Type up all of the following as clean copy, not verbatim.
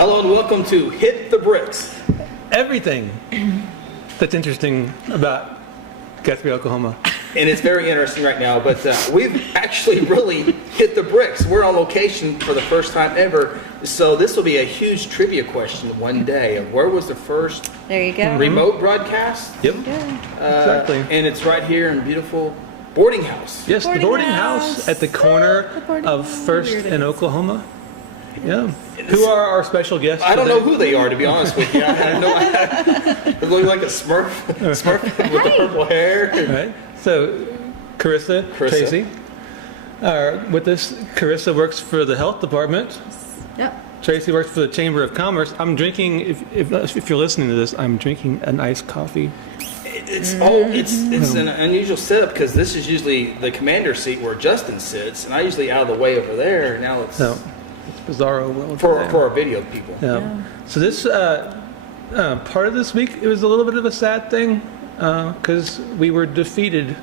Hello and welcome to Hit the Bricks. Everything that's interesting about Guthrie, Oklahoma. And it's very interesting right now, but we've actually really hit the bricks. We're on location for the first time ever. So this will be a huge trivia question one day of where was the first remote broadcast? Yep, exactly. And it's right here in beautiful boarding house. Yes, the boarding house at the corner of First and Oklahoma. Yeah. Who are our special guests? I don't know who they are, to be honest with you. I have no idea. They look like a Smurf with the purple hair. Right. So, Carissa. Tracy. With this, Carissa works for the health department. Yep. Tracy works for the Chamber of Commerce. I'm drinking, if you're listening to this, I'm drinking an iced coffee. It's an unusual setup because this is usually the commander seat where Justin sits, and I usually out of the way over there. And now it's bizarro world for our video people. Yeah. So this part of this week, it was a little bit of a sad thing because we were defeated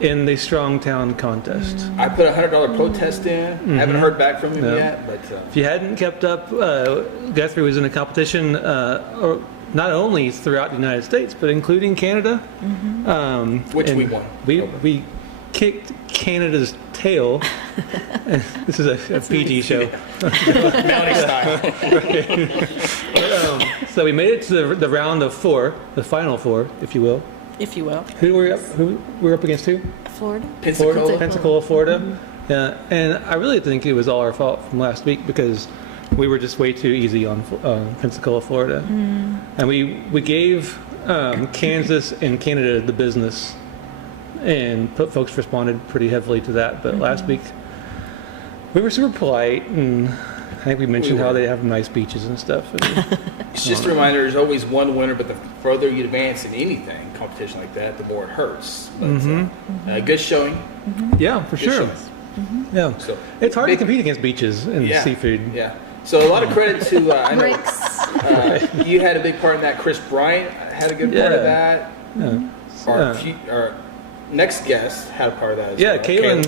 in the Strong Town contest. I put a $100 protest in. I haven't heard back from him yet, but if you hadn't kept up, Guthrie was in a competition, or not only throughout the United States, but including Canada, which we won. We kicked Canada's tail. This is a PG show. Mountie style. So we made it to the round of four, the final four, if you will. Who were we up against? Who? Florida. Pensacola, Florida. Yeah, and I really think it was all our fault from last week because we were just way too easy on Pensacola, Florida, and we gave Kansas and Canada the business. And folks responded pretty heavily to that. But last week, we were super polite, and I think we mentioned how they have nice beaches and stuff. And it's just a reminder, there's always one winner, but the further you advance in anything, competition like that, the more it hurts. But, good showing. Yeah, for sure. Yeah. So, it's hard to compete against beaches and seafood. Yeah. So a lot of credit to, I know you had a big part in that. Chris Bryant had a good part of that. Our next guest had a part of that as well. Kailyn.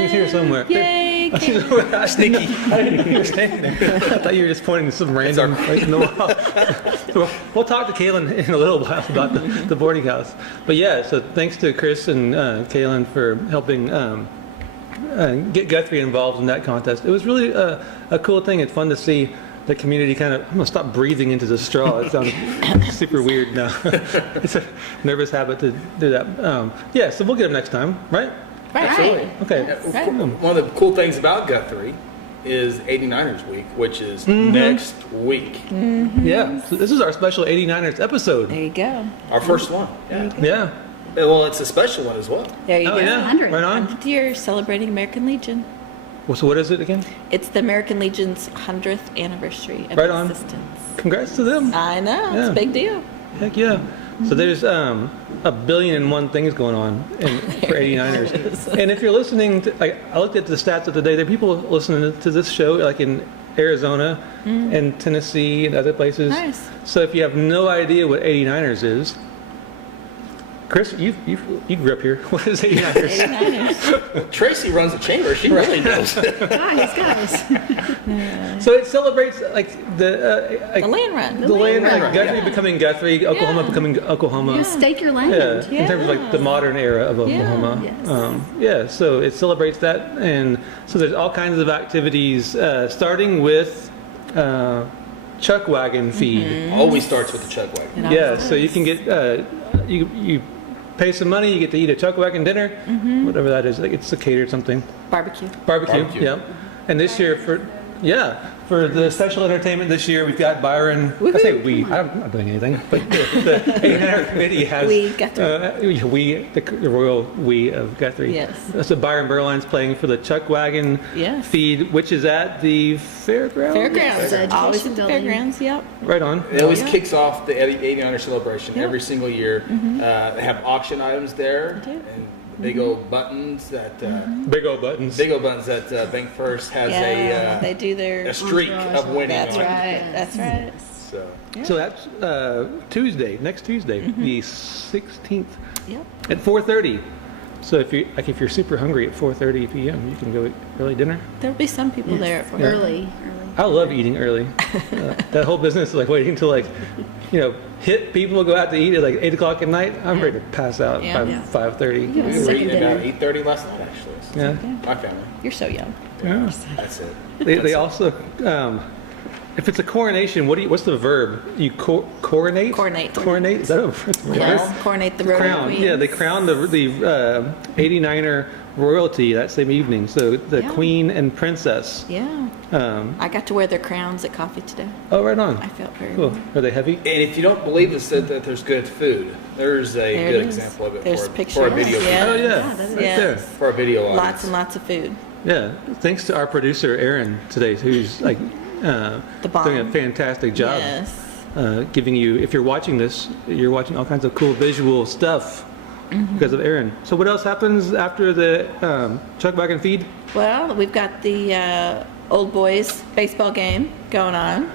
He's here somewhere. Yay, Sneaky. I didn't even hear you standing there. I thought you were just pointing to some random place in the wall. We'll talk to Kailyn in a little while about the boarding house. But yeah, so thanks to Chris and Kailyn for helping get Guthrie involved in that contest. It was really a cool thing. It's fun to see the community kind of, I'm going to stop breathing into the straw. It sounds super weird now. It's a nervous habit to do that. So we'll get them next time, right? Right. Absolutely. Okay. One of the cool things about Guthrie is 89ers week, which is next week. Yeah. So this is our special 89ers episode. There you go. Our first one. Yeah. Well, it's a special one as well. There you go. Yeah. 100. Right on. 100th year celebrating American Legion. Well, so what is it again? It's the American Legion's 100th anniversary of existence. Congrats to them. I know. It's a big deal. Heck yeah. So there's 1,000,000,001 things going on for 89ers. And if you're listening to, I looked at the stats of the day, there are people listening to this show like in Arizona and Tennessee and other places. Nice. So if you have no idea what 89ers is, Chris, you grew up here. What is 89ers? 89ers. Tracy runs the chamber. She really knows. Guys. So it celebrates like the land run. The land run. Guthrie becoming Guthrie, Oklahoma becoming Oklahoma. You stake your land. Yeah, in terms of like the modern era of Oklahoma. So it celebrates that, and so there's all kinds of activities, starting with chuck wagon feed. Always starts with the chuck wagon. Yeah, so you can get you pay some money, you get to eat a chuck wagon dinner, whatever that is. Like it's a catered something. Barbecue. Yeah. And this year for the special entertainment this year, we've got Byron. I say we. I'm not doing anything, but the 89er committee has. The royal we of Guthrie. Yes. So Byron Berline's playing for the chuck wagon feed, which is at the fairgrounds. Always at the fairgrounds. Yep. Right on. It always kicks off the 89er celebration every single year. They have auction items there. And big old buttons that Big old buttons that Bank First has they do their a streak of winning. That's right. That's right. So that's next Tuesday, the 16th. Yep. At 4:30. So if you're super hungry at 4:30 p.m., you can go eat early dinner. There'll be some people there at 4. Early. I love eating early. That whole business is like waiting until like, hit people go out to eat at like 8 o'clock at night. I'm ready to pass out by Yeah. 5:30. Yeah. We were Second eating dinner. about 8:30 last night, actually. So Yeah. my family. You're so young. Yeah. That's it. They also, if it's a coronation, what's the verb? You coronate? Coronate. Coronate? Is that a verb? Yes. Coronate the rotary Crown. queens. Yeah, they crown the 89er royalty that same evening. So the Yeah. queen and princess. Yeah. I got to wear their crowns at coffee today. Oh, right on. I felt very Cool. well. Are they heavy? And if you don't believe us that there's good food, there's a There good it is. example of it There's for a pictures. video. Yeah. Oh, yeah. that's Right Yes. there. For a video audience. Lots and lots of food. Yeah. Thanks to our producer, Aaron, today, who's like The bomb. doing a fantastic job. Yes. Giving you, if you're watching this, you're watching all kinds of cool visual stuff because of Aaron. So what else happens after the Chuck Wagon feed? Well, we've got the old boys baseball game going on.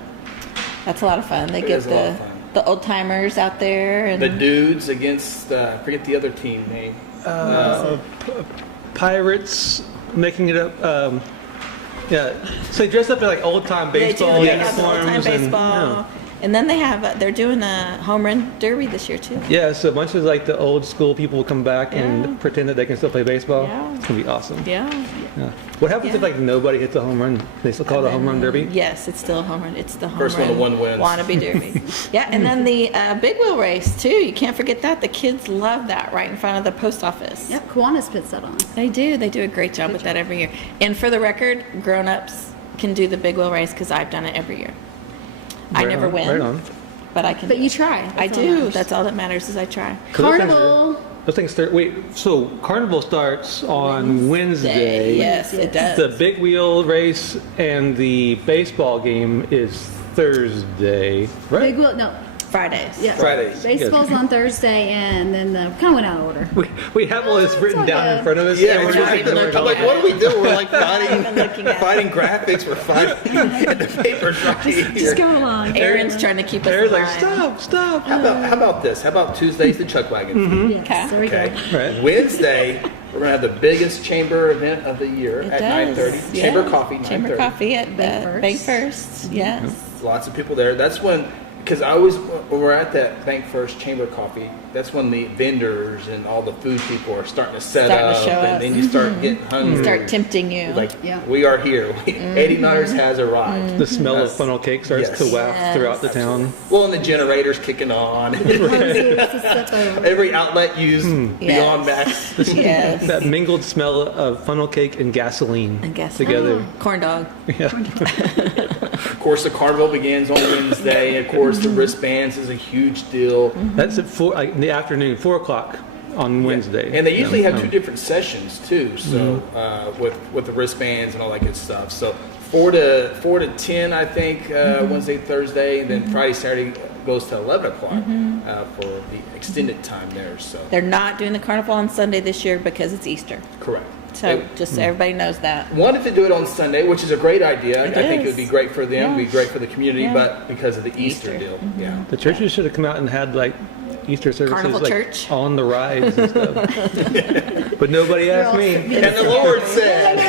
That's a lot of fun. They It get is a lot of fun. the old timers out there and The dudes against, I forget the other team name. Pirates making it up. Yeah, so they dress up in like old time they do. baseball They have the uniforms old time and, baseball. And then they have they're doing a home run derby this year too. yeah, so a bunch of like the old school people will come back Yeah. and pretend that they can still play baseball. Yeah. It's gonna be awesome. Yeah. Yeah. What happens if Yeah. like nobody hits a home run? They still call it a home run derby? Yes, it's still a home run. It's the home First one run to one wins. wannabe derby. Yeah, and then the big wheel race too. You can't forget that. The kids love that right in front of the post office. Yep, Kiwanis puts that on. They do. They do a great job with that every year. And for the record, grown-ups can do the big wheel race because I've done it every year. I Right never on, win, right on. but I can. But do you it. try. I That's all do. matters. That's all that matters is I try. So those things Carnival. Those things start. Wait, so Carnival starts on Wednesday. Yes, it does. The big wheel race and the baseball game is Thursday, right? Big wheel, no. Fridays. Yeah. Fridays. Baseball's on Thursday, and then the kind of went out of order. We have all this written all down in good. front of us. Yeah, and we're just just ignoring looking I'm like, at what do we do? We're like I'm looking at fighting graphics. We're fighting the papers right Just here. go along. Aaron's trying to keep us Aaron's in like, line. stop. How about this? How about Tuesday's the Chuck Wagon? Yes, there we Okay. go. Right. Wednesday, we're gonna have the biggest chamber event of the year It at does. 9:30. Yeah. Chamber coffee. 9:30. Chamber coffee at Bank First. Bank First. Yes. Lots of people there. That's when, because I always, when we're at that Bank First Chamber Coffee, that's when the vendors and all the food people are starting to set Starting to up, show and up. then you start getting hungry. Start tempting you. Like, Yeah. we are here. 89ers has arrived. The smell of Yes. funnel cake starts Yes. to waft Yes. throughout the town. Well, and the generator's kicking on. Every outlet used Beyond Max. Yes. That mingled smell of funnel cake and gasoline I guess together. Corn dog. Yeah. Of course, the carnival begins on Wednesday. Of course, the wristbands is a huge deal. That's at 4 like, in the afternoon, 4:00 on Wednesday. And they usually have Yeah. two different sessions too. So with the wristbands and all that good stuff. So 4 to 10, I think, Wednesday, Thursday, and then Friday, Saturday goes to 11 o'clock for the extended time there. So They're not doing the carnival on Sunday this year because it's Easter. correct. So just so everybody knows that. Wanted to do it on Sunday, which is a great idea. It I think it is. would be great for them, Yeah. be great for the community, Yeah. but because of the Easter, Easter. deal, yeah. The churches should have come out and had like Easter services Carnival like church. on the rides and stuff. But nobody asked me. And the Lord said,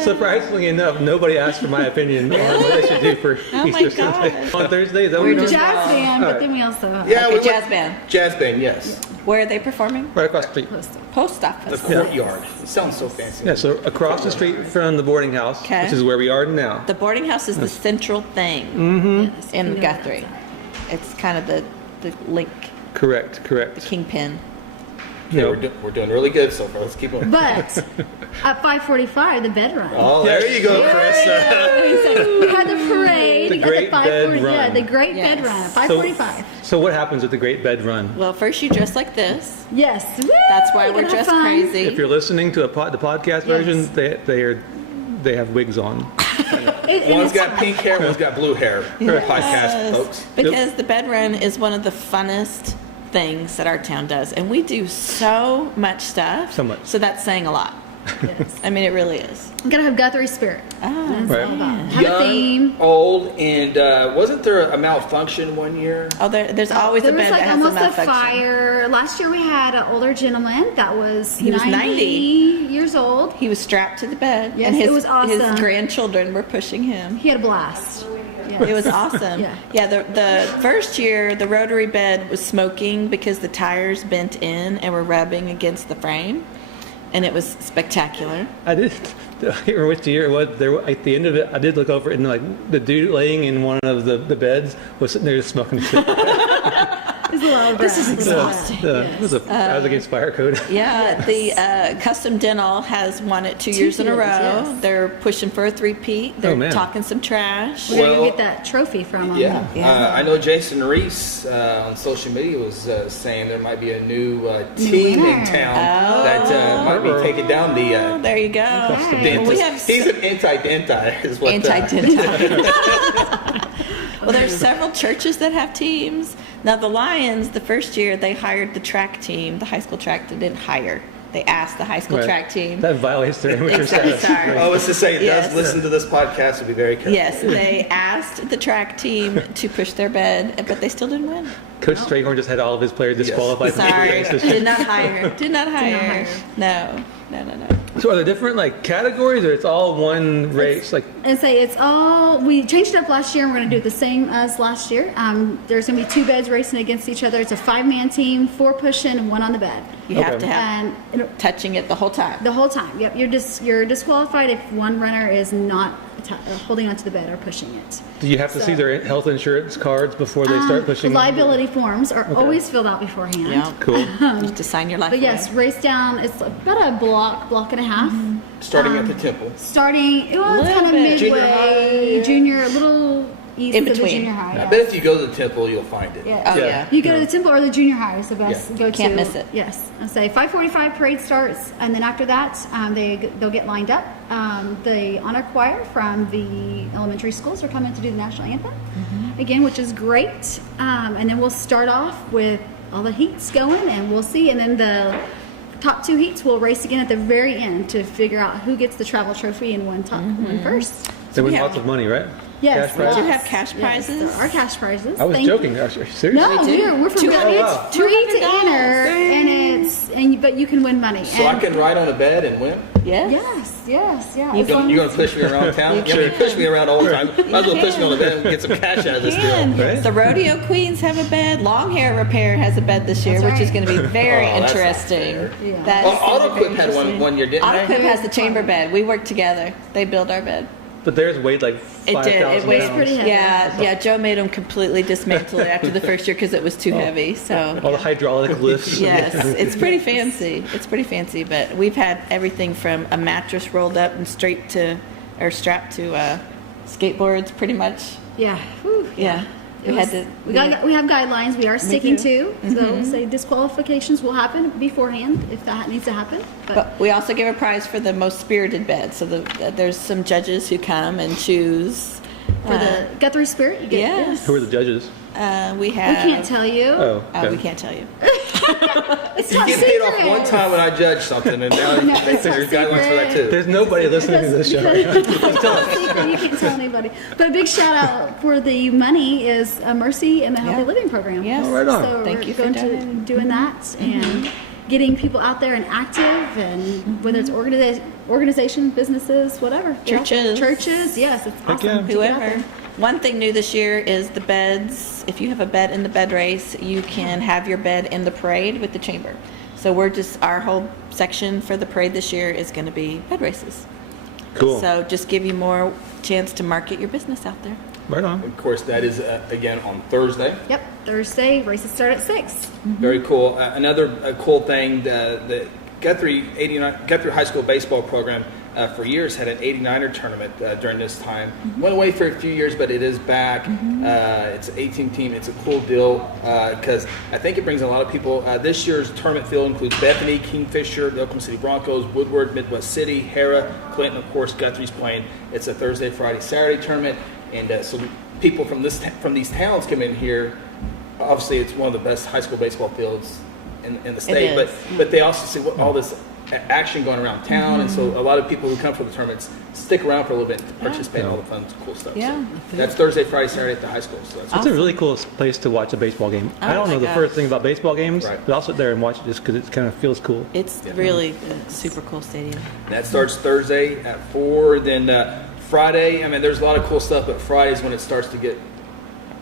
Surprisingly enough, nobody asked for my opinion on what they should do for Oh my Easter Sunday. gosh. On Thursday, is that what We're we're doing? just- Jazz band, All but then we also have yeah, Okay, we jazz went- band. Jazz band, yes. Where are they performing? Right across the street. Post The office. courtyard. It sounds so fancy. Yeah, so across the street from the boarding house, Okay. which is where we are now. The boarding house is the central thing in Guthrie. It's kind of the link, Correct. the kingpin. Yeah, No. we're doing really good so far. Let's keep going. But at 5:45, the bed run. Oh, there you go, Carissa. We had the parade The at Great Bed 5:40. Yeah, Run. the Great Yes. Bed Run at 5:45. So what happens at the Great Bed Run? Well, first you dress like this. Yes. Woo! That's why We're we're gonna dressed have fun. crazy. If you're listening to the podcast version, they have wigs on. And One's it's got fun. pink hair, one's got blue hair. Podcast, folks. Because the bed run is one of the funnest things that our town does, and we do so much stuff. So much. So that's saying a lot. Yes. I mean, it really is. You gotta have Guthrie spirit. Ah, That's Right. all about. Have a Young, theme. old, and wasn't there a malfunction one year? Oh, there's always There a was bed like that has a almost a malfunction. fire. Last year we had an older gentleman that was He was 90. years old. He was strapped to the bed, Yes, and his it was awesome. his grandchildren were pushing him. He had a blast. It was awesome. Yeah. The first year, the rotary bed was smoking because the tires bent in and were rubbing against the frame, and it was spectacular. I did. I can't remember which year it was. There, at the end of it, I did look over it, and like the dude laying in one of the beds was sitting there just smoking. It's a lot of This is that. exhausting. It was I was against fire code. Yeah, the Custom Dental has won it 2 years in a row. yes. They're pushing for a three-peat. They're Oh, man. talking some trash. We're gonna Well, go get that trophy from him. Yeah, I know Jason Reese on social media was saying there might be a new team in winner. town that might be taking down the Oh, there you go. Okay. dentist. We have He's an anti-denti, is what anti-dental. Well, there's several churches that have teams. Now, the Lions, the first year, they hired the track team. The high school track, they didn't hire. They asked the high school Right. track team. That violates their amateur Exactly, status. sorry. I was to say, Yes. does listen to this podcast, so be very careful. Yes, they asked the track team to push their bed, but they still didn't win. Coach Strayhorn just had all of his players disqualified. from Sorry, the race. did not hire. Did not hire. hire. No. So are there different like categories, or it's all one race? Like And say it's all, we changed it up last year and we're going to do the same as last year. There's going to be two beds racing against each other. It's a 5-man team, 4 pushing and 1 on the bed. You Okay. have to have And it'll- touching it the whole time. the whole time. Yep, you're disqualified if one runner is not holding onto the bed or pushing it. do you have to see So- their health insurance cards before they start pushing? The liability forms are always filled out beforehand. Yeah. Cool. You have to sign your life But yes, away. race down, it's about a block and a half. Starting at the temple. Starting, well, it's Little kind of bit. Junior midway, high. junior, a little east In of the between. junior high. I Yeah. bet if you go to the temple, you'll find it. Yeah. Oh, Yeah. yeah. You go to the temple or the junior high is the best Yeah. go to. Can't miss it. Yes. I say 5:45 parade starts, and then after that, they'll get lined up. The honor choir from the elementary schools are coming to do the national anthem again, which is great. And then we'll start off with all the heats going, and we'll see. And then the top 2 heats will race again at the very end to figure out who gets the travel trophy and one first. They win Yeah. lots of money, right? Yes. Cash prizes? Do you have cash prizes? Yes, there are cash prizes. I was Thank joking. you. Are you serious? No, We do. we're from $200. it's free to enter, but you can win money. So I can ride on a bed and win? Yes. Yes. You As You're long going as- to push me around town? You Yeah, you can. push me around all the time. Might as well push me on the bed and get some cash out of this Can. deal. Right? The rodeo queens have a bed. Long hair repair has a bed this year, That's which is right. going to be very Oh, that's not interesting. fair. Yeah. That's Well, gonna be very AutoQuip had interesting. one year, didn't they? AutoQuip has the chamber bed. We work together. They build our bed. But theirs weighed like It 5,000 did. It weighed pounds. pretty heavy. Yeah. Joe made them completely dismantle it after the first year because it was too heavy. So All the hydraulic lifts. yes, it's pretty fancy. It's pretty fancy. But we've had everything from a mattress rolled up and strapped to skateboards, pretty much. Yeah. Whew, Yeah. It was- we have guidelines we are sticking to. So say disqualifications will happen beforehand if that needs to happen. But we also give a prize for the most spirited bed. So there's some judges who come and choose. for the Guthrie spirit, you get Yes. Who are the judges? We We have. can't tell you. Oh, okay. We can't tell you. It's You top get paid off secret. one time when I judge something, and now No, they it's say there's top guidelines for that secret. too. There's nobody listening to this show. It's top secret. You can't tell anybody. But a big shout out for the money is Mercy and the Healthy Yeah. Living Program. Yes. Oh, right on. So Thank we're you for going to donating. doing that and getting people out there and active, and whether it's organizations, businesses, whatever. Churches. Churches. Yes, it's Heck awesome. yeah. to get out Whoever. there. One thing new this year is the beds. If you have a bed in the bed race, you can have your bed in the parade with the chamber. So our whole section for the parade this year is going to be bed races. Cool. So just give you more chance to market your business out there. Right on. Of course, that is again on Thursday. Yep, Thursday races start at 6. Very cool. Another cool thing, the Guthrie High School baseball program for years had an 89er tournament during this time. Went away for a few years, but it is back. It's an 18 team. It's a cool deal because I think it brings a lot of people. This year's tournament field includes Bethany, Kingfisher, the Oklahoma City Broncos, Woodward, Midwest City, Hara, Clinton. Of course, Guthrie's playing. It's a Thursday, Friday, Saturday tournament, and so people from these towns come in here. Obviously, it's one of the best high school baseball fields in the state, is. but they also see what all this action going around town, and so a lot of people who come for the tournaments stick around for a little bit to participate in all the fun, cool stuff. Yeah. So that's Thursday, Friday, Saturday at the high school. So that's It's a really cool place to watch a baseball game. I don't my know the gosh. first thing about baseball games, Right. but I'll sit there and watch it just because it kind of feels cool. It's really a super cool stadium. That starts Thursday at 4. Then Friday, I mean, there's a lot of cool stuff, but Friday's when it starts to get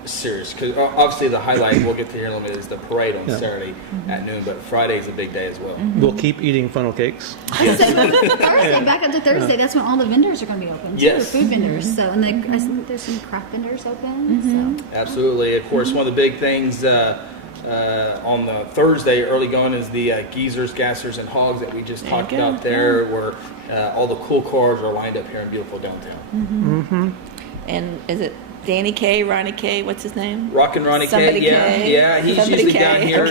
serious. Because obviously the highlight we'll get to here in a little bit is the parade on Saturday at noon, but Friday's a big day as well. We'll keep eating funnel cakes. Thursday, back up to Thursday, that's when all the vendors are going to be open, too, Yes. food vendors. So, and I think there's some craft vendors open, so. Absolutely. Of course, one of the big things on the Thursday early going is the geezers, gassers, and hogs that we just talked you go. about there, where all the cool cars are lined up here in beautiful downtown. And is it Danny K, Ronnie K, what's his name? Rockin' Ronnie Somebody K, yeah, K. yeah, he's Somebody usually K. down here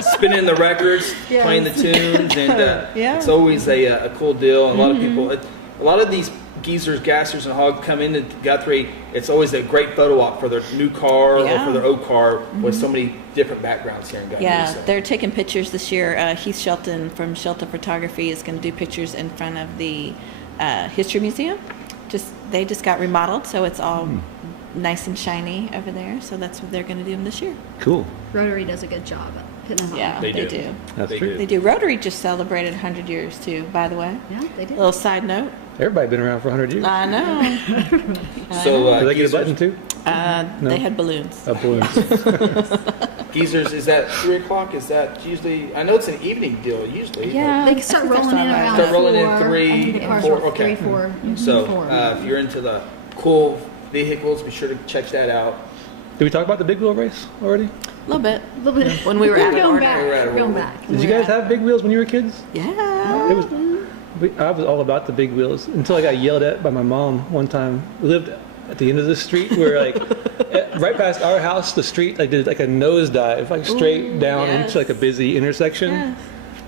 spinning the records, Yes. playing the tunes, and Yeah. it's always a cool deal. And a lot of people, a lot of these geezers, gassers, and hogs come into Guthrie. It's always a great photo op for their new car or Yeah. for their old car with so many different backgrounds here in Guthrie. Yeah, so. they're taking pictures this year. Heath Shelton from Shelton Photography is going to do pictures in front of the History Museum. They just got remodeled, so it's all nice and shiny over there. So that's what they're going to do this year. Cool. Rotary does a good job at putting them on. Yeah, They they do. do. That's They true. do. They do. Rotary just celebrated 100 years too, by the way. Yeah, they do. Little side note. Everybody been around for 100 years. I know. So Did they get a geezers, button too? No. They had balloons. Balloons. geezers, is that 3 o'clock? Is that usually? I know it's an evening deal usually. Yeah. They start I think rolling in that's all right. around Start rolling in 4. three I think the and cars four, roll okay. 3, 4. So 4. if you're into the cool vehicles, be sure to check that out. Did we talk about the big wheel race already? A little bit. A little bit. When we were out of going order. back. We were out of We're going order. back. Did you guys have big wheels when you were kids? Yeah. It was. I was all about the big wheels until I got yelled at by my mom one time. We lived at the end of the street where right past our house, the street did like a nosedive, straight down yes. into like a busy intersection. Yes.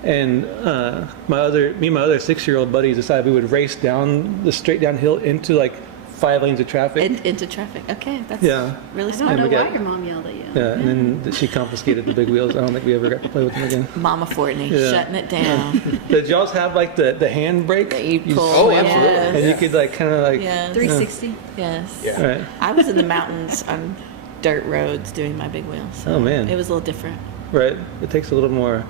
And me and my other 6-year-old buddies decided we would race down the straight downhill into like 5 lanes of traffic. Into traffic. Okay, that's Yeah. really I don't smart. know we got- why your mom yelled at you. Yeah, and then she confiscated the big wheels. I don't think we ever got to play with them again. Mama Fortney Yeah. shutting it down. Did y'all have like the hand brake? That you pull. Oh, absolutely. Yes. And you could like kind of like. Yes. 360. Yes. Yeah. Right. I was in the mountains on dirt roads doing my big wheels. So Oh, man. It was a little different. Right. It takes a little more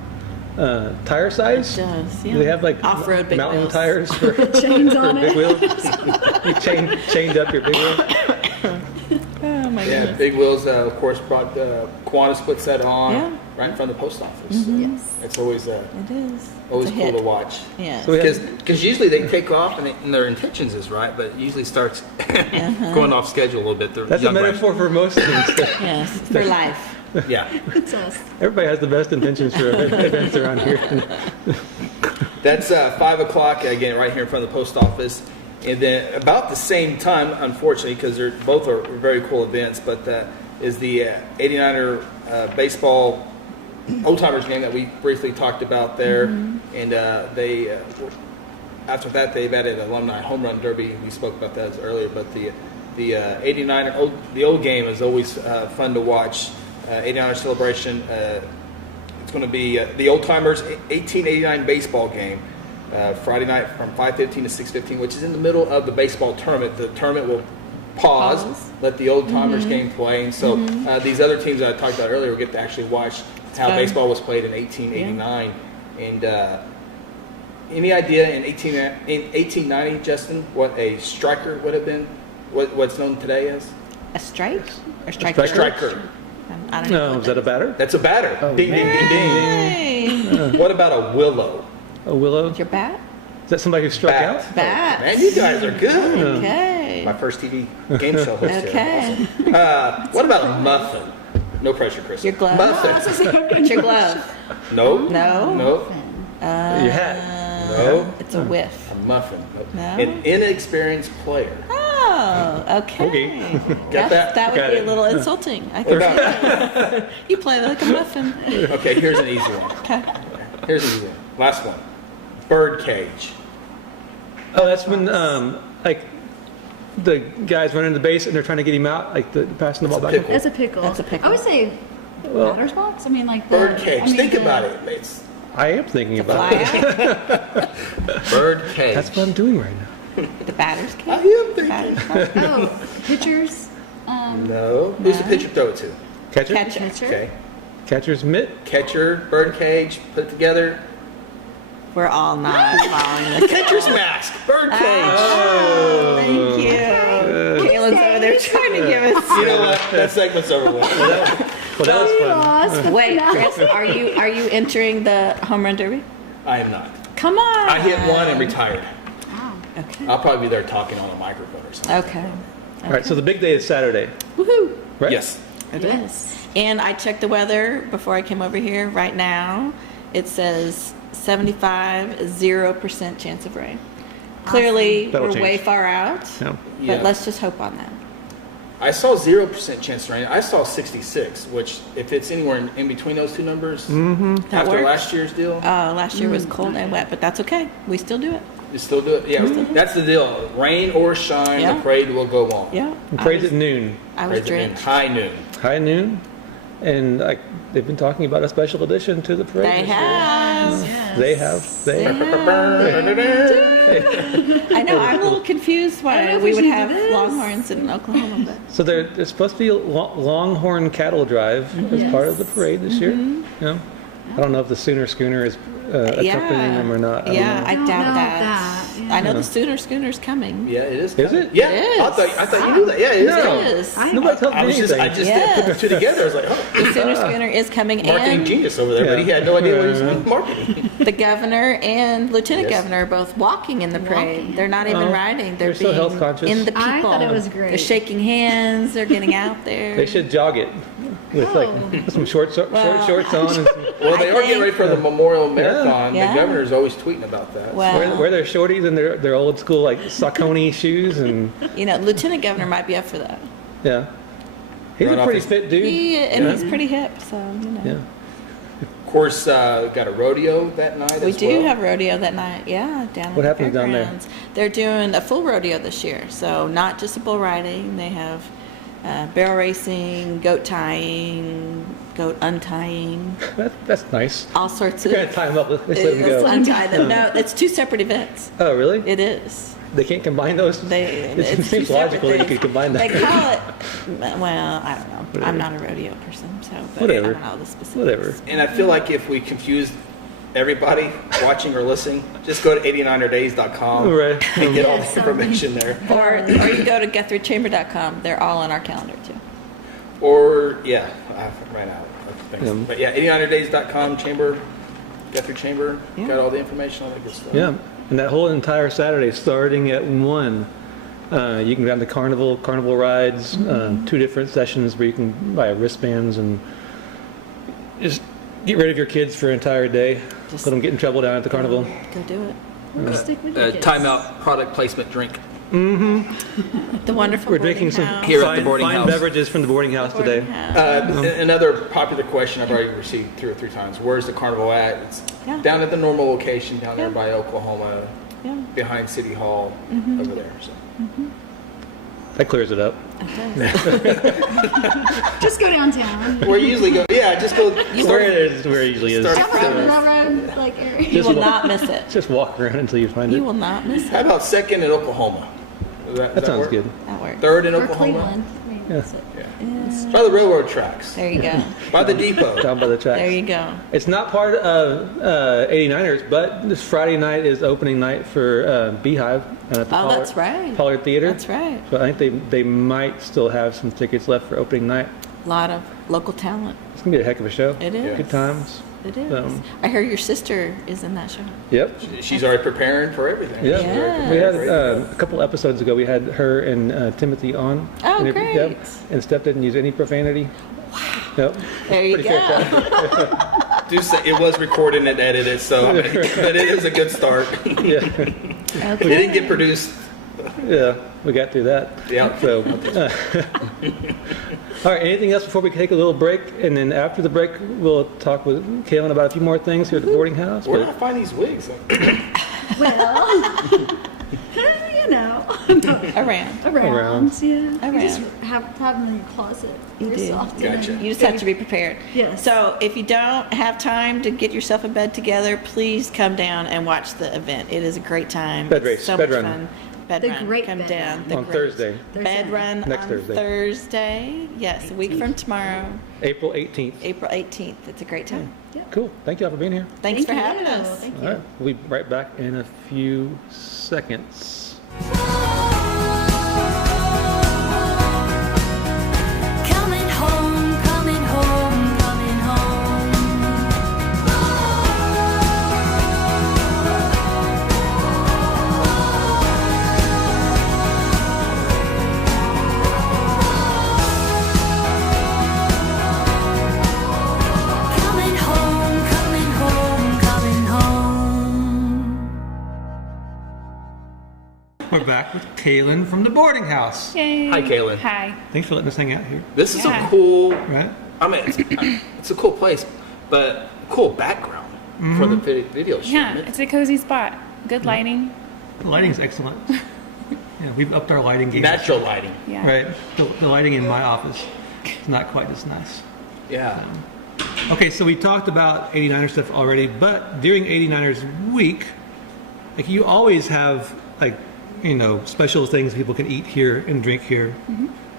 tire size. It does, yeah. Do they have like Off-road big mountain wheels. tires for, Chains on big it. wheels? You chained up your big wheel. Oh my Yeah, goodness. Big Wheels, of course, brought Kiwanis puts that on Yeah. right in front of the post office. Yes. It's always It is. always It's a cool hit. to watch. Yeah. So we have, Because usually they take off and their intentions is right, but it usually starts going off schedule a little bit. The that's a young metaphor for most things. Yes. For life. riders. Yeah. It's us. Everybody has the best intentions for events around here. That's 5 o'clock, again, right here in front of the post office. And then about the same time, unfortunately, because they're both are very cool events, but is the 89er baseball old-timers game that we briefly talked about there. And they after that, they've added alumni home run derby. We spoke about that earlier, but the 89er, the old game is always fun to watch. 89er celebration. It's going to be the old timers 1889 baseball game. Friday night from 5:15 to 6:15, which is in the middle of the baseball tournament. The tournament will pause. Let the old timers game play. And so these other teams that I talked about earlier will get to actually watch how fun. baseball was played in 1889. And any idea in 1890, Justin, what a striker would have been? What's known today as? A strike? Or striker? A striker. I don't know. No, is that a batter? That's a batter. Ding, ding, ding, ding. Hey. What about a willow? A willow? Your bat? Is that somebody who struck Bat. out? Bat. Man, you guys are good. Okay. My first TV game show host here. Okay. Awesome. What about a muffin? No pressure, Chris. Your glove? Muffin. It's your glove. No. No? No. Your hat? No. It's a whiff. A muffin. No? An inexperienced player. Oh, okay. Okay. Got that? That would Got be a it. little insulting. I What can about- see that. You play like a muffin. Okay, here's an easy one. Okay. Here's an easy one. Last one. Bird cage. Oh, that's when like the guys running the base and they're trying to get him out, like passing the ball back. pickle. That's a pickle. That's a pickle. I would say Well- batter's box. I mean, like Bird the, cage. I mean, Think the- about it. It's I am thinking To about fly it. out? Bird cage. That's what I'm doing right now. The batter's cage? I am thinking. Batter's cage. Oh, pitchers. No. Who's the pitcher throw it to? Catcher? Catcher. Okay. Catcher's mitt? Catcher, bird cage, put it together. We're all not following this. Catcher's mask, bird cage. Oh, thank you. Kaylin's over there trying to give us. You know what? That segment's over with. Well, that was fun. Lost, but Wait, no. Chris, are you entering the home run derby? I am not. Come on. I hit one and retired. Wow. Okay. I'll probably be there talking on a microphone or something. Okay. All right, so the big day is Saturday, Woohoo! right? Yes. It Yes. is. And I checked the weather before I came over here. Right now, it says 75, 0% chance of rain. Clearly, That'll we're change. way far out, Yeah. but Yeah. let's just hope on that. I saw 0% chance of rain. I saw 66, which if it's anywhere in between those two numbers, That after works. last year's deal, Last year was cold and wet, but that's okay. We still do it. you still do it. Yeah, that's the deal. Rain or shine, Yeah. the parade will go on. Yeah. And parades at noon, I was Parades at noon, drenched. high noon. high noon. And they've been talking about a special edition to the parade. They this year. have. They have. They I know. I'm a little confused I don't know why if we we would should have do this. Longhorns in Oklahoma, but So there's supposed to be a Longhorn cattle drive as part of the parade this year. Yeah. I don't know if the Sooner Schooner is accompanying them or not. I don't yeah, know. I don't doubt know that. that, yeah. I know the Sooner Schooner's coming. Yeah, it is. Is coming. it? Yeah. It I thought you knew that. Yeah, it is. No. coming. It is. Nobody told I me was just, anything. I just didn't put the two together. I was like, oh, The Sooner Schooner is coming, marketing and genius over there, but he Yeah. had no idea what he was doing marketing. the governor and lieutenant Yes. governor are both walking in the parade. Walking. They're not even Oh, riding. they're They're so being health conscious. in the people. I thought it was great. They're shaking hands. They're getting out there. They should jog it with with some short Well, shorts on and some, Well, they I are getting ready think- for the Memorial Marathon. Yeah. The governor's always tweeting about that. Well, wear their shorties and their old school like Saucony shoes and you know, lieutenant governor might be up for that. yeah. He's Run a off pretty his- fit dude. He's pretty hip, so you know. Yeah. Of course, got a rodeo that night. We as do well. have rodeo that night, yeah, down What at the happens down there? fairgrounds. They're doing a full rodeo this year, so not just a bull riding. They have barrel racing, goat tying, goat untying, That's nice. all sorts We're of. gonna tie them up. Let's let them Let's go. untie them. No, it's two separate events. Oh, really? It is. They can't combine those? It It seems logical that you could combine that. They call it. Well, I don't know. Whatever. I'm not a rodeo person, so but Whatever. I don't know the specifics. Whatever. And I feel like if we confuse everybody watching or listening, just go to 89erdays.com Right. and get all Yes, the information there. Or you go to GuthrieChamber.com. They're all on our calendar too. Or, yeah, I ran out of things. Yeah. But yeah, 89erdays.com, chamber, Guthrie Chamber, Yeah. got all the information, all that good stuff. Yeah. And that whole entire Saturday, starting at 1, you can go down to carnival rides, 2 different sessions where you can buy wristbands and just get rid of your kids for an entire day. Just- Let them get in trouble down at the carnival. Go do it. We'll stick with your kids. Timeout product placement drink. The wonderful We're boarding drinking some house. Here at the fine, boarding fine house. beverages from the boarding house today. Boarding house. Another popular question I've already received 2 or 3 times. Where's the carnival at? It's Yeah. down at the normal location down there Yeah. by Oklahoma, Yeah. behind City Hall, Mm-hmm. over there. So. That clears it up. Just go downtown. Where you usually go, yeah, just go. Where it is, where it usually is. Start- Down by the railroad like area. You will walk- not miss it. Just walk around until you find You it. will not miss How it. about 2nd in Oklahoma? That sounds work? good. That works. 3rd in Or Oklahoma? Cleveland. Maybe Yeah. that's it. Yeah. By the railroad tracks. There you go. By the depot. Down by the tracks. There you go. It's not part of 89ers, but this Friday night is opening night for Beehive at the Oh, that's right. Pollard Theater. That's right. So I think they might still have some tickets left for opening night. A lot of local talent. It's gonna be a heck of a show. It is. Good times. It is. Um, I hear your sister is in that show. Yep. She's already preparing for everything. Yeah. She's already We had preparing for a couple episodes ago. We had her and Timothy on. Oh, And great. Yep. And Steph didn't use any profanity. Wow. Yep. There you Pretty go. fantastic. Do say it was recorded and edited, so I mean, but it is a good start. Yeah. It didn't get produced. Yeah. We got through that. Yeah. So, all right. Anything else before we take a little break? And then after the break, we'll talk with Kailyn about a few more things here at the boarding house. Where But did I find these wigs? Well, you know. Around. Around, yeah. Around. You just have them in your closet. You do. yourself. Gotcha. You just have to be prepared. Yes. So if you don't have time to get yourself a bed together, please come down and watch the event. It is a great time. Bed It's race, so bed much run. fun. Bed The run. great Come bed down. run. The On great Thursday. Bed run Next on Thursday. Thursday. Yes, a week from tomorrow, April 18th. April 18th. It's a great time. Cool. Thank you all for being here. Thanks for Thank having you. us. Thank All you. right. We'll be right back in a few seconds. Coming home, coming home, coming home. Coming home, coming home, coming home. We're back with Kailyn from the boarding house. Yay. Hi, Kailyn. Hi. Thanks for letting us hang out here. This is Yeah. a cool, Right? I mean, it's a cool place, but cool background for the video shoot. Yeah, it's a cozy spot. Good lighting. The lighting's excellent. Yeah, we've upped our lighting game. Natural lighting. Yeah. Right. The lighting in my office is not quite as nice. Yeah. Okay, so we talked about 89er stuff already, but during 89ers week, like you always have like, you know, special things people can eat here and drink here.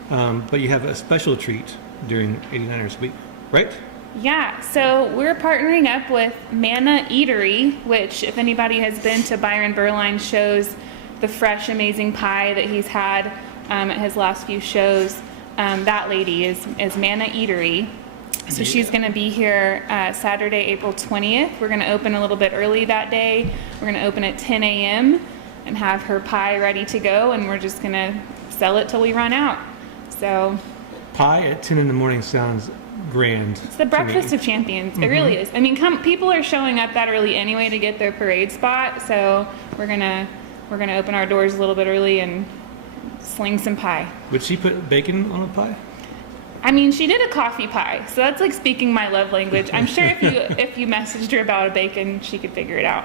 But you have a special treat during 89ers week, right? Yeah, so we're partnering up with Manna Eatery, which, if anybody has been to Byron Berline's shows, the fresh, amazing pie that he's had at his last few shows, that lady is Manna Eatery. So she's going to be here Saturday, April 20th. We're going to open a little bit early that day. We're going to open at 10 a.m. and have her pie ready to go, and we're just going to sell it till we run out. So Pie at 10 in the morning sounds grand. it's the breakfast of champions. It really is. I mean, people are showing up that early anyway to get their parade spot. So we're gonna open our doors a little bit early and sling some pie. Would she put bacon on a pie? I mean, she did a coffee pie, so that's like speaking my love language. I'm sure if you messaged her about a bacon, she could figure it out.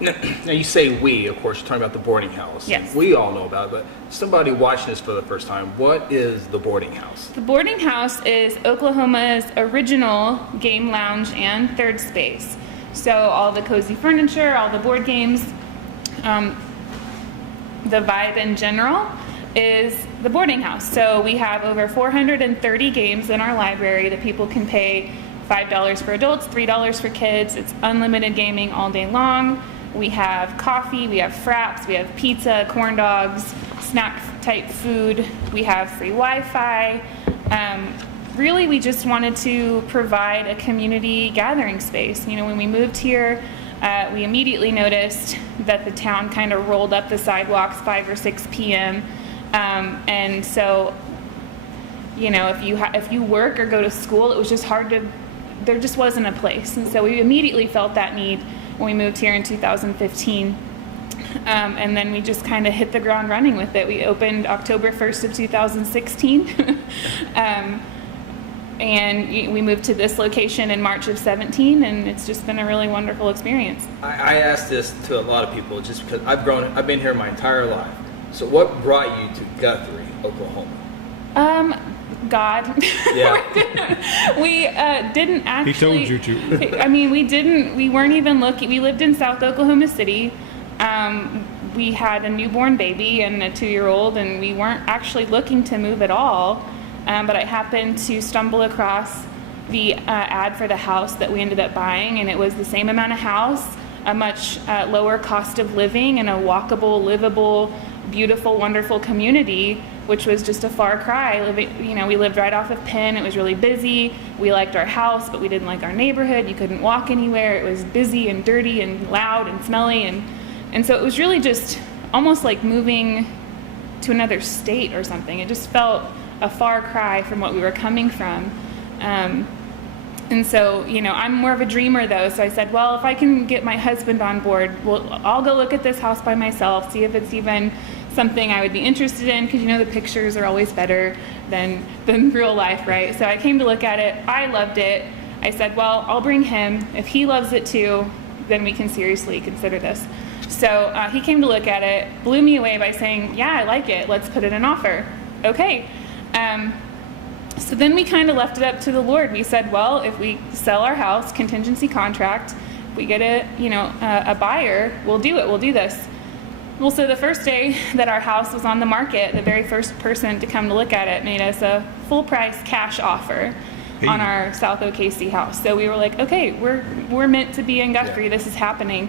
Now you say we, of course, you're talking about the boarding house. Yes. We all know about it, but somebody watching this for the first time, what is the boarding house? The boarding house is Oklahoma's original game lounge and third space. So all the cozy furniture, all the board games, the vibe in general is the boarding house. So we have over 430 games in our library that people can pay $5 for adults, $3 for kids. It's unlimited gaming all day long. We have coffee, we have fraps, we have pizza, corn dogs, snack type food. We have free Wi-Fi. Really, we just wanted to provide a community gathering space. You know, when we moved here, we immediately noticed that the town kind of rolled up the sidewalks 5 or 6 p.m. And so, you know, if you work or go to school, it was just hard to. There just wasn't a place, and so we immediately felt that need when we moved here in 2015. And then we just kind of hit the ground running with it. We opened October 1st of 2016. And we moved to this location in March of 17, and it's just been a really wonderful experience. I asked this to a lot of people just because I've been here my entire life. So what brought you to Guthrie, Oklahoma? God. Yeah. We didn't actually. He told you to. I mean, we weren't even looking. We lived in South Oklahoma City. We had a newborn baby and a 2-year-old, and we weren't actually looking to move at all. But I happened to stumble across the ad for the house that we ended up buying, and it was the same amount of house, a much lower cost of living, and a walkable, livable, beautiful, wonderful community, which was just a far cry. We lived right off of Penn. It was really busy. We liked our house, but we didn't like our neighborhood. You couldn't walk anywhere. It was busy and dirty and loud and smelly, and so it was really just almost like moving to another state or something. It just felt a far cry from what we were coming from. And so, you know, I'm more of a dreamer though, so I said, well, if I can get my husband on board, I'll go look at this house by myself, see if it's even something I would be interested in, because you know the pictures are always better than real life, right? So I came to look at it, I loved it. I said, well, I'll bring him. If he loves it too, then we can seriously consider this. So he came to look at it, blew me away by saying, yeah, I like it. Let's put it in offer. Okay. So then we kind of left it up to the Lord. We said, well, if we sell our house, contingency contract, if we get a buyer, we'll do it. We'll do this. Well, so the first day that our house was on the market, the very first person to come to look at it made us a full price cash offer on our South OKC house. So we were like, okay, we're meant to be in Guthrie. Yeah. This is happening.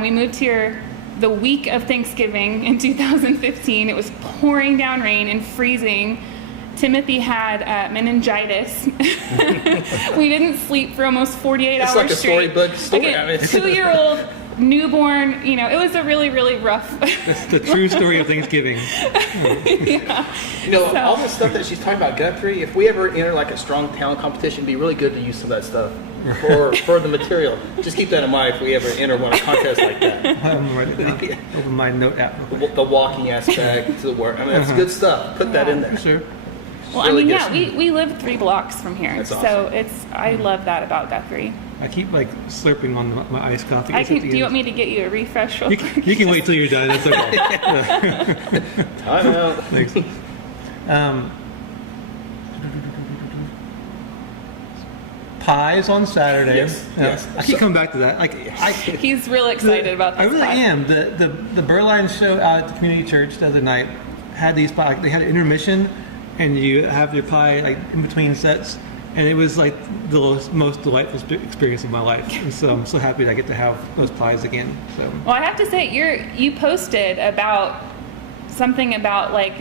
We moved here the week of Thanksgiving in 2015. It was pouring down rain and freezing. Timothy had meningitis. We didn't sleep for almost 48 hours It's like a straight. storybook story. Like I mean, a 2-year-old newborn, it was a really, really rough. That's the true story of Thanksgiving. Yeah. all the stuff that she's talking about, Guthrie, if we ever enter like a strong talent competition, it'd be really good to use some of that stuff for the material. Just keep that in mind if we ever enter one contest like that. I'm ready to open my note app. The walking aspect to the work. I mean, that's good stuff. Put that in there. Sure. Well, really I mean, good yeah, stuff. we live 3 blocks from here, That's so awesome. I love that about Guthrie. I keep like slurping on my iced coffee. Do you want me to get you a refresh real quick? You can wait till you're done. That's okay. Time out. Thanks. Pies on Saturday. Yes. I keep coming back to that. He's real excited about this. I really pie. am. The Berline show out at the community church the other night had these pies. They had an intermission, and you have your pie like in between sets, and it was like the most delightful experience of my life. And so I'm so happy that I get to have those pies again. So. Well, I have to say, you posted about something about like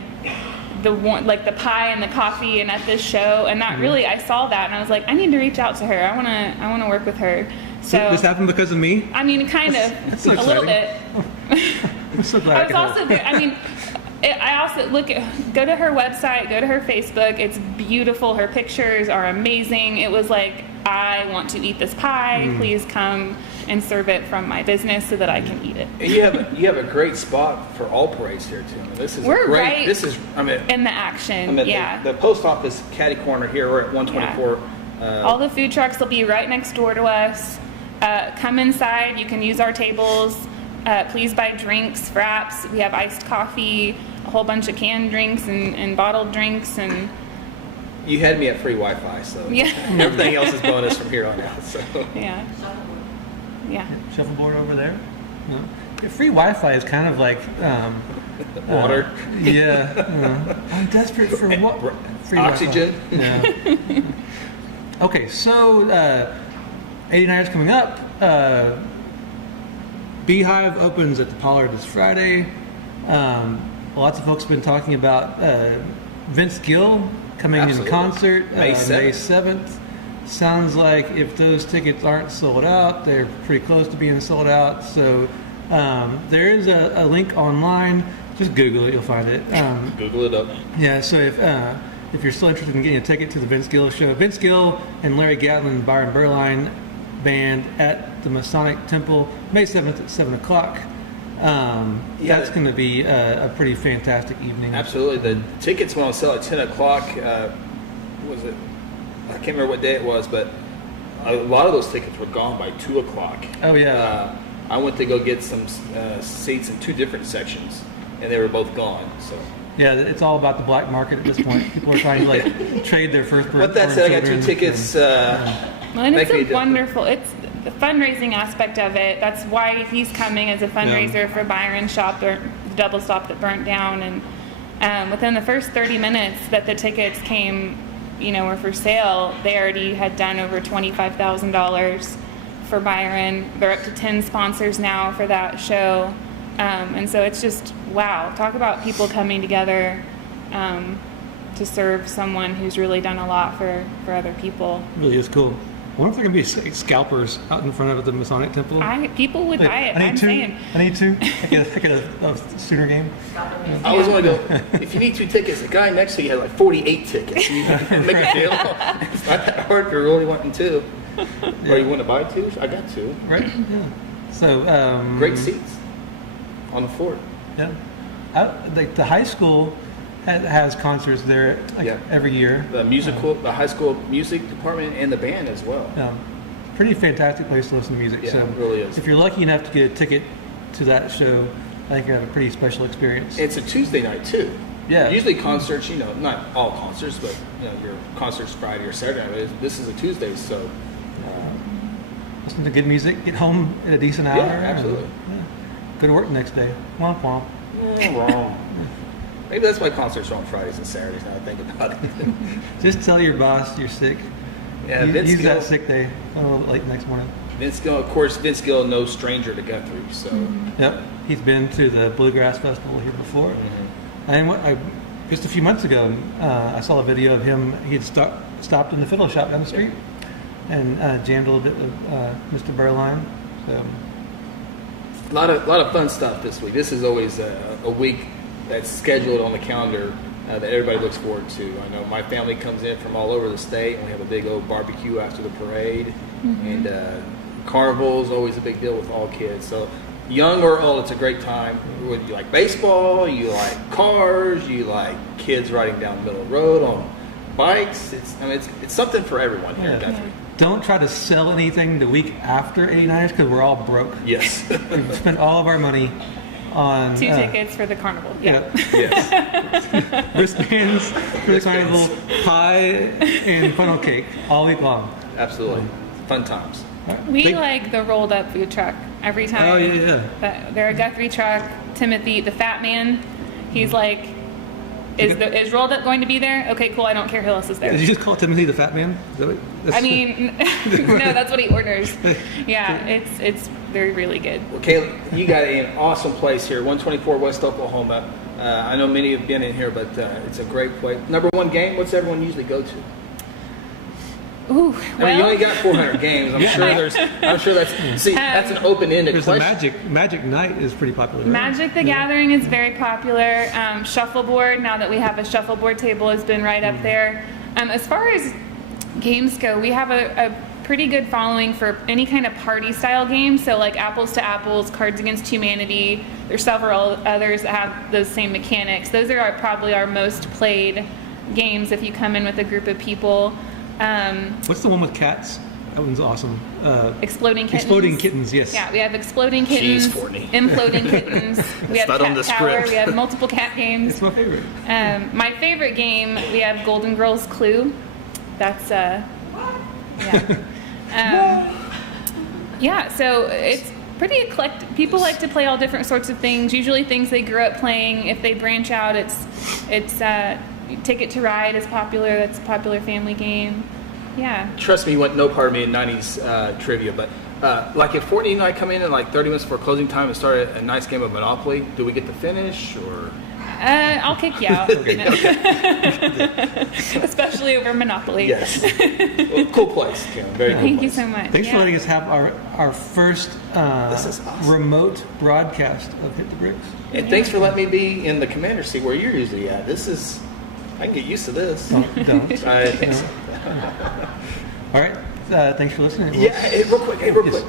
the pie and the coffee and at this show, and that really, I saw that and I was like, I need to reach out to her. I want to work with her. So This happened because of me? I mean, kind of, That's so a little bit. I'm so glad I was also there. I mean, I also go to her website, go to her Facebook. It's beautiful. Her pictures are amazing. It was like, I want to eat this pie. Please come and serve it from my business so that I can eat it. And you have a great spot for all parades here too. I mean, this is We're great. right This is in the action. Yeah. The post office caddy corner here. We're at 124. All the food trucks will be right next door to us. Come inside. You can use our tables. Please buy drinks, fraps. We have iced coffee, a whole bunch of canned drinks and bottled drinks. And You had me at free Wi-Fi, so Yeah. everything else is bonus from here on out. So yeah. Yeah. Shuffleboard over there? No. Yeah, free Wi-Fi is kind of like water, I'm desperate for what? Free oxygen. Wi-Fi. Yeah. Okay, so 89 is coming up. Beehive opens at the Pollard this Friday. Lots of folks have been talking about Vince Gill coming Absolutely. in concert May 7th. May 7th. Sounds like if those tickets aren't sold out, they're pretty close to being sold out. So there is a link online. Just Google it, you'll find it. Google it up. Yeah, so if you're still interested in getting a ticket to the Vince Gill show, Vince Gill and Larry Gatlin, Byron Berline band at the Masonic Temple, May 7th at 7 o'clock. That's going to be a pretty fantastic evening. Absolutely. The tickets went on sale at 10 o'clock. Was it? I can't remember what day it was, but a lot of those tickets were gone by 2 o'clock. Oh, yeah. I went to go get some seats in 2 different sections, and they were both gone. So. Yeah, it's all about the black market at this point. People are trying to trade their firstborn. But that said, I got 2 tickets. Well, and it's it's the fundraising aspect of it. That's why he's coming as a fundraiser for Byron's shop, or the double stop that burnt down. And within the first 30 minutes that the tickets came, were for sale, they already had done over $25,000 for Byron. They're up to 10 sponsors now for that show. And so it's just, wow, talk about people coming together to serve someone who's really done a lot for other people. It really is cool. I wonder if there can be scalpers out in front of the Masonic Temple. People would buy it. I need I'm two. saying. I need 2. I get a Sooner game. I always want to go, if you need 2 tickets, the guy next to you had like 48 tickets. You can make a deal. It's not that hard if you're really wanting 2. Or you want to buy 2? I got 2. Right? Yeah. So Great seats on the floor. Yeah. The high school has concerts there every year. The high school music department and the band as well. Pretty fantastic place to listen to music. Yeah, So it really is. if you're lucky enough to get a ticket to that show, I think you're gonna have a pretty special experience. It's a Tuesday night too. Yeah. Usually concerts, not all concerts, but your concerts Friday or Saturday night. This is a Tuesday, so Listen to good music, get home at a decent hour. absolutely. Go to work the next day. Womp womp. Wrong. Maybe that's why concerts are on Fridays and Saturdays. Now I think about it. Just tell your boss you're sick. Yeah, Vince Use Gill, that sick day a little late the next morning. Vince Gill, of course, Vince Gill, no stranger to Guthrie. So Yep, he's been to the Bluegrass Festival here before. Mm-hmm. And just a few months ago, I saw a video of him. He had stopped in the fiddle shop down the street and jammed a little bit with Mr. Burline. So, a lot of fun stuff this week. This is always a week that's scheduled on the calendar that everybody looks forward to. I know my family comes in from all over the state, and we have a big old barbecue after the parade. And carnival is always a big deal with all kids. So young or old, it's a great time. Whether you like baseball, you like cars, you like kids riding down the middle of the road on bikes. It's something for everyone here in Guthrie. don't try to sell anything the week after 89ers because we're all broke. Yes. We've spent all of our money on 2 tickets for the carnival. Yeah. Yes. Wristbands for the carnival, pie, and funnel cake all week long. Absolutely. Fun times. We like the rolled up food truck every time. Oh, yeah. They're a Guthrie truck. Timothy, the fat man, he's like, is rolled up going to be there? Okay, cool. I don't care who else is there. Did you just call Timothy the fat man? I mean, no, that's what he orders. Yeah, they're really good. Well, Kailyn, you got an awesome place here, 124 West Oklahoma. I know many have been in here, but it's a great place. Number one game, what's everyone usually go to? Ooh, I mean, you only got 400 games. I'm sure that's an open-ended There's question. the Magic Night is pretty popular. Right? Magic the Gathering is very popular. Shuffleboard, now that we have a shuffleboard table, has been right up there. As far as games go, we have a pretty good following for any kind of party-style game. So like Apples to Apples, Cards Against Humanity. There's several others that have those same mechanics. Those are probably our most played games if you come in with a group of people. What's the one with cats? That one's awesome. Exploding Kittens. Exploding Kittens, yes. Yeah, we have Exploding Kittens, Jeez, Fortney. Imploding Kittens. We have not Cat on the Tower. script. We have multiple cat games. It's my favorite. My favorite game, we have Golden Girls Clue. That's yeah. So it's pretty eclectic. People like to play all different sorts of things. Usually things they grew up playing. If they branch out, it's Ticket to Ride is popular. That's a popular family game. Yeah. Trust me, you want no part of me in 90s trivia, but like if Fortney and I come in like 30 minutes before closing time and start a nice game of Monopoly, do we get to finish or? I'll kick you out. Especially over Monopoly. Yes. Well, cool place, Kailyn. Very cool Thank place. you so much. Thanks for Yeah. letting us have our first This is awesome. remote broadcast of Hit the Bricks. And thanks for letting me be in the commander's seat where you're usually at. I can get used to this. Don't. I think so. All right. Thanks for listening. Yeah, real quick. Yes.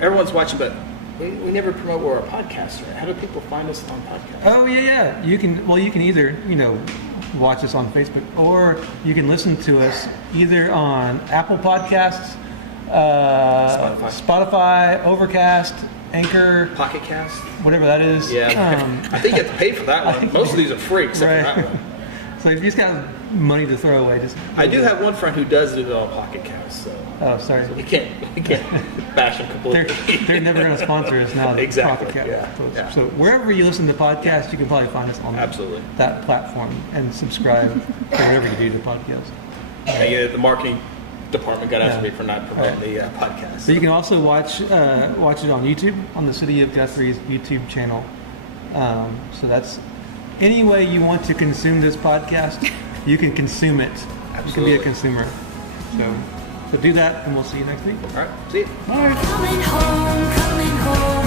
Everyone's watching, but we never promote where our podcasts are at. How do people find us on podcasts? Oh yeah. You can either watch us on Facebook or you can listen to us either on Apple Podcasts, Spotify, Overcast, Anchor, Pocket Cast? whatever that is. Yeah. I think you have to pay for that I one. think Most you of these are free except for that one. So if you just got money to throw away, just I do have one friend who does it all Pocket Cast, so Oh, sorry. we can't bash them completely. They're never going to sponsor us now. that Exactly, Pocket Cast. yeah. So wherever you listen to podcasts, you can probably find us on Absolutely. that platform and subscribe to whatever you do to podcasts. The marketing department got after Yeah. me for not promoting the podcast. So you can also watch it on YouTube on the City of Guthrie's YouTube channel. So that's any way you want to consume this podcast, you can consume it. Absolutely. You can be a consumer. So do that, and we'll see you next week. All right, see you. Bye. Coming home, coming home.